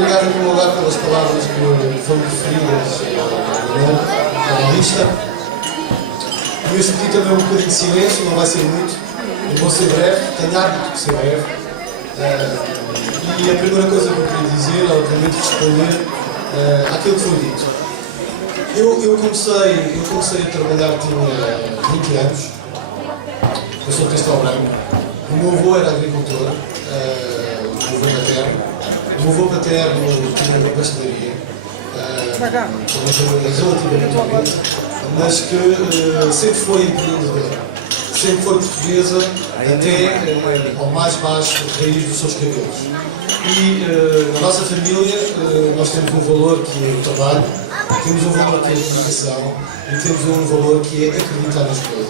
obrigado em primeiro lugar pelas palavras que foram referidas na lista. E eu escolhi também um bocadinho de silêncio, não vai ser muito. Eu vou ser breve, tenho hábito de ser breve. E a primeira coisa que eu queria dizer, obviamente, responder àquilo que foi dito. Eu comecei a trabalhar, tinha 20 anos. Eu sou de Castelo Branco. O meu avô era agricultor, o meu avô materno. O meu avô paterno tinha uma pastelaria, relativamente humilde, mas que sempre foi empreendedora, sempre foi portuguesa até ao mais baixo raiz dos seus cabelos. E na nossa família nós temos um valor que é o trabalho, temos um valor que é a dedicação e temos um valor que é acreditar nas coisas.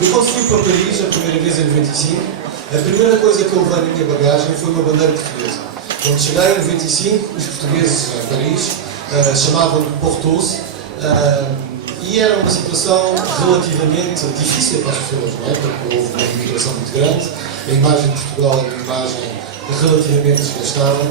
Eu quando fui para Paris, a primeira vez em 95, a primeira coisa que eu levei na minha bagagem foi uma bandeira portuguesa. Quando cheguei em 95, os portugueses em Paris chamavam-me Portos e era uma situação relativamente difícil para as pessoas, não é? Porque houve uma imigração muito grande, a imagem de Portugal é uma imagem relativamente desgastada.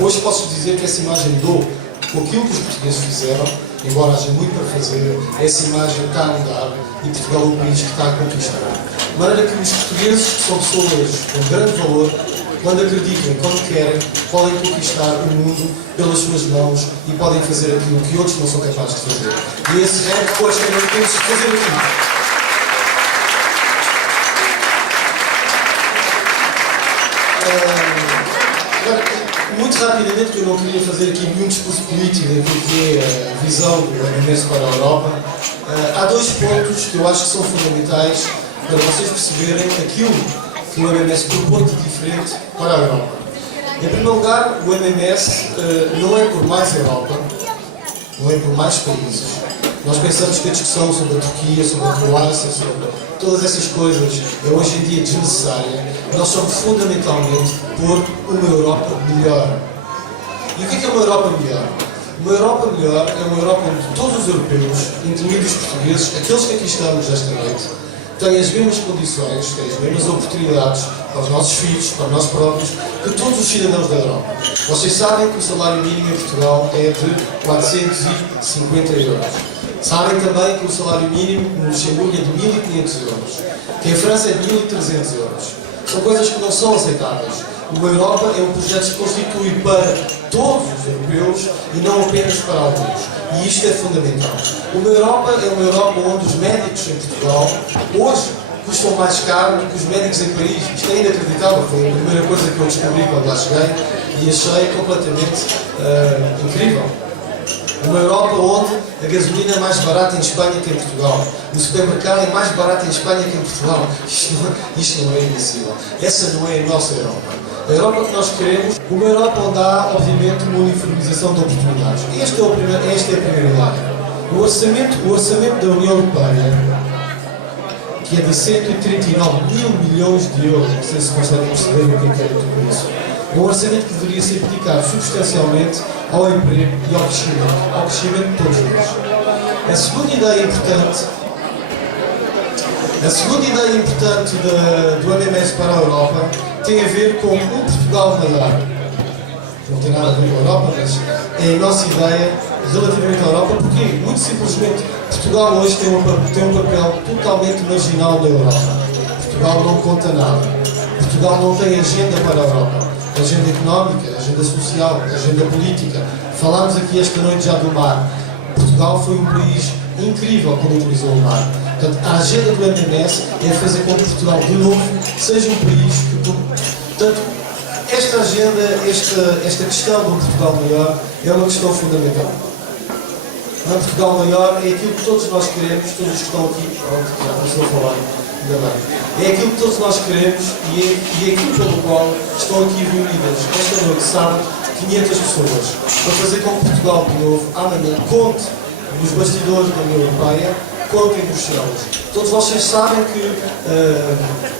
Hoje posso dizer que essa imagem mudou com aquilo que os portugueses fizeram, embora haja muito para fazer, essa imagem está a mudar e Portugal é um país que está a conquistar. De maneira que os portugueses, que são pessoas com grande valor, quando acreditam e quando querem, podem conquistar o mundo pelas suas mãos e podem fazer aquilo que outros não são capazes de fazer. E esse é depois também temos que fazer aqui. Agora, muito rapidamente, que eu não queria fazer aqui nenhum discurso político daquilo que é a visão do MS para a Europa, há dois pontos que eu acho que são fundamentais para vocês perceberem aquilo que o MMS propõe de diferente para a Europa. Em primeiro lugar, o MMS não é por mais Europa, não é por mais países. Nós pensamos que a discussão sobre a Turquia, sobre a Croácia, sobre todas essas coisas é hoje em dia desnecessária. Nós somos fundamentalmente por uma Europa melhor. E o que é uma Europa melhor? Uma Europa melhor é uma Europa onde todos os europeus, incluindo os portugueses, aqueles que aqui estamos esta noite, têm as mesmas condições, têm as mesmas oportunidades para os nossos filhos, para nós próprios, que todos os cidadãos da Europa. Vocês sabem que o salário mínimo em Portugal é de 450 euros. Sabem também que o salário mínimo no Luxemburgo é de 1.500 euros, que em França é de 1.300 euros. São coisas que não são aceitáveis. Uma Europa é um projeto que se constitui para todos os europeus e não apenas para alguns. E isto é fundamental. Uma Europa é uma Europa onde os médicos em Portugal hoje custam mais caro do que os médicos em Paris. Isto é inacreditável. Foi a primeira coisa que eu descobri quando lá cheguei e achei completamente incrível. Uma Europa onde a gasolina é mais barata em Espanha que em Portugal. O supermercado é mais barato em Espanha que em Portugal. Isto não é admissível. Essa não é a nossa Europa. A Europa que nós queremos, uma Europa onde há, obviamente, uma uniformização de oportunidades. Esta é a primeira ideia. O orçamento da União Europeia, que é de 139 mil milhões de euros, não sei se conseguem perceber o que é tudo isso, é um orçamento que deveria ser dedicado substancialmente ao emprego e ao crescimento de todos nós. A segunda ideia importante do MMS para a Europa tem a ver com um Portugal maior. Não tem nada a ver com a Europa, mas é a nossa ideia relativamente à Europa, porque, muito simplesmente, Portugal hoje tem um papel totalmente marginal na Europa. Portugal não conta nada. Portugal não tem agenda para a Europa. Agenda económica, agenda social, agenda política. Falámos aqui esta noite já do mar. Portugal foi um país incrível quando utilizou o mar. Portanto, a agenda do MMS é fazer com que Portugal, de novo, seja um país que... Portanto, esta agenda, esta questão do Portugal maior é uma questão fundamental. Um Portugal maior é aquilo que todos nós queremos, todos os que estão aqui, pronto, já começou a falar, ainda bem. É aquilo que todos nós queremos e é aquilo pelo qual estão aqui reunidas esta noite, sábado, 500 pessoas, para fazer com que Portugal, de novo, amanhã, conte nos bastidores da União Europeia, conte em Bruxelas. Todos vocês sabem que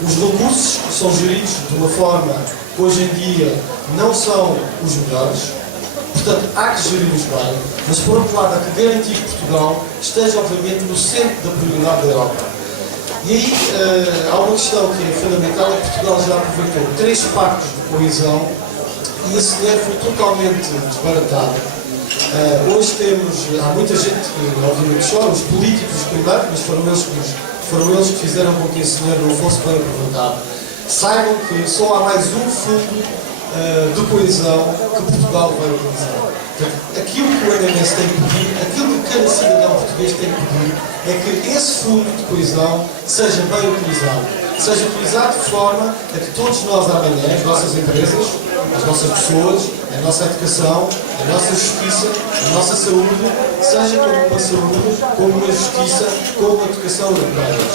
os recursos são geridos de uma forma que hoje em dia não são os melhores. Portanto, há que gerir-os bem, mas por outro lado, há que garantir que Portugal esteja, obviamente, no centro da prioridade da Europa. E aí, há uma questão que é fundamental, é que Portugal já aproveitou 3 pactos de coesão e esse dinheiro foi totalmente desbaratado. Hoje há muita gente que obviamente chora, os políticos primeiro, mas foram eles que fizeram com que esse dinheiro não fosse bem aproveitado. Saibam que só há mais um fundo de coesão que Portugal vai utilizar. Portanto, aquilo que o NMS tem que pedir, aquilo que cada cidadão português tem que pedir, é que esse fundo de coesão seja bem utilizado. Seja utilizado de forma a que todos nós amanhã, as nossas empresas, as nossas pessoas, a nossa educação, a nossa justiça, a nossa saúde, seja como uma saúde, como uma justiça, como uma educação europeias.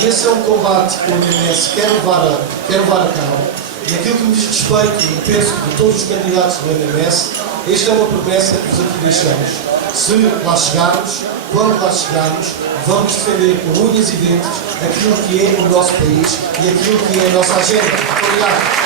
E esse é um combate que o NMS quer levar a cabo. E aquilo que me diz respeito, e penso que de todos os candidatos do NMS, esta é uma promessa que vos aqui deixamos. Se lá chegarmos, quando lá chegarmos, vamos defender com unhas e dentes aquilo que é o nosso país e aquilo que é a nossa agenda. Obrigado.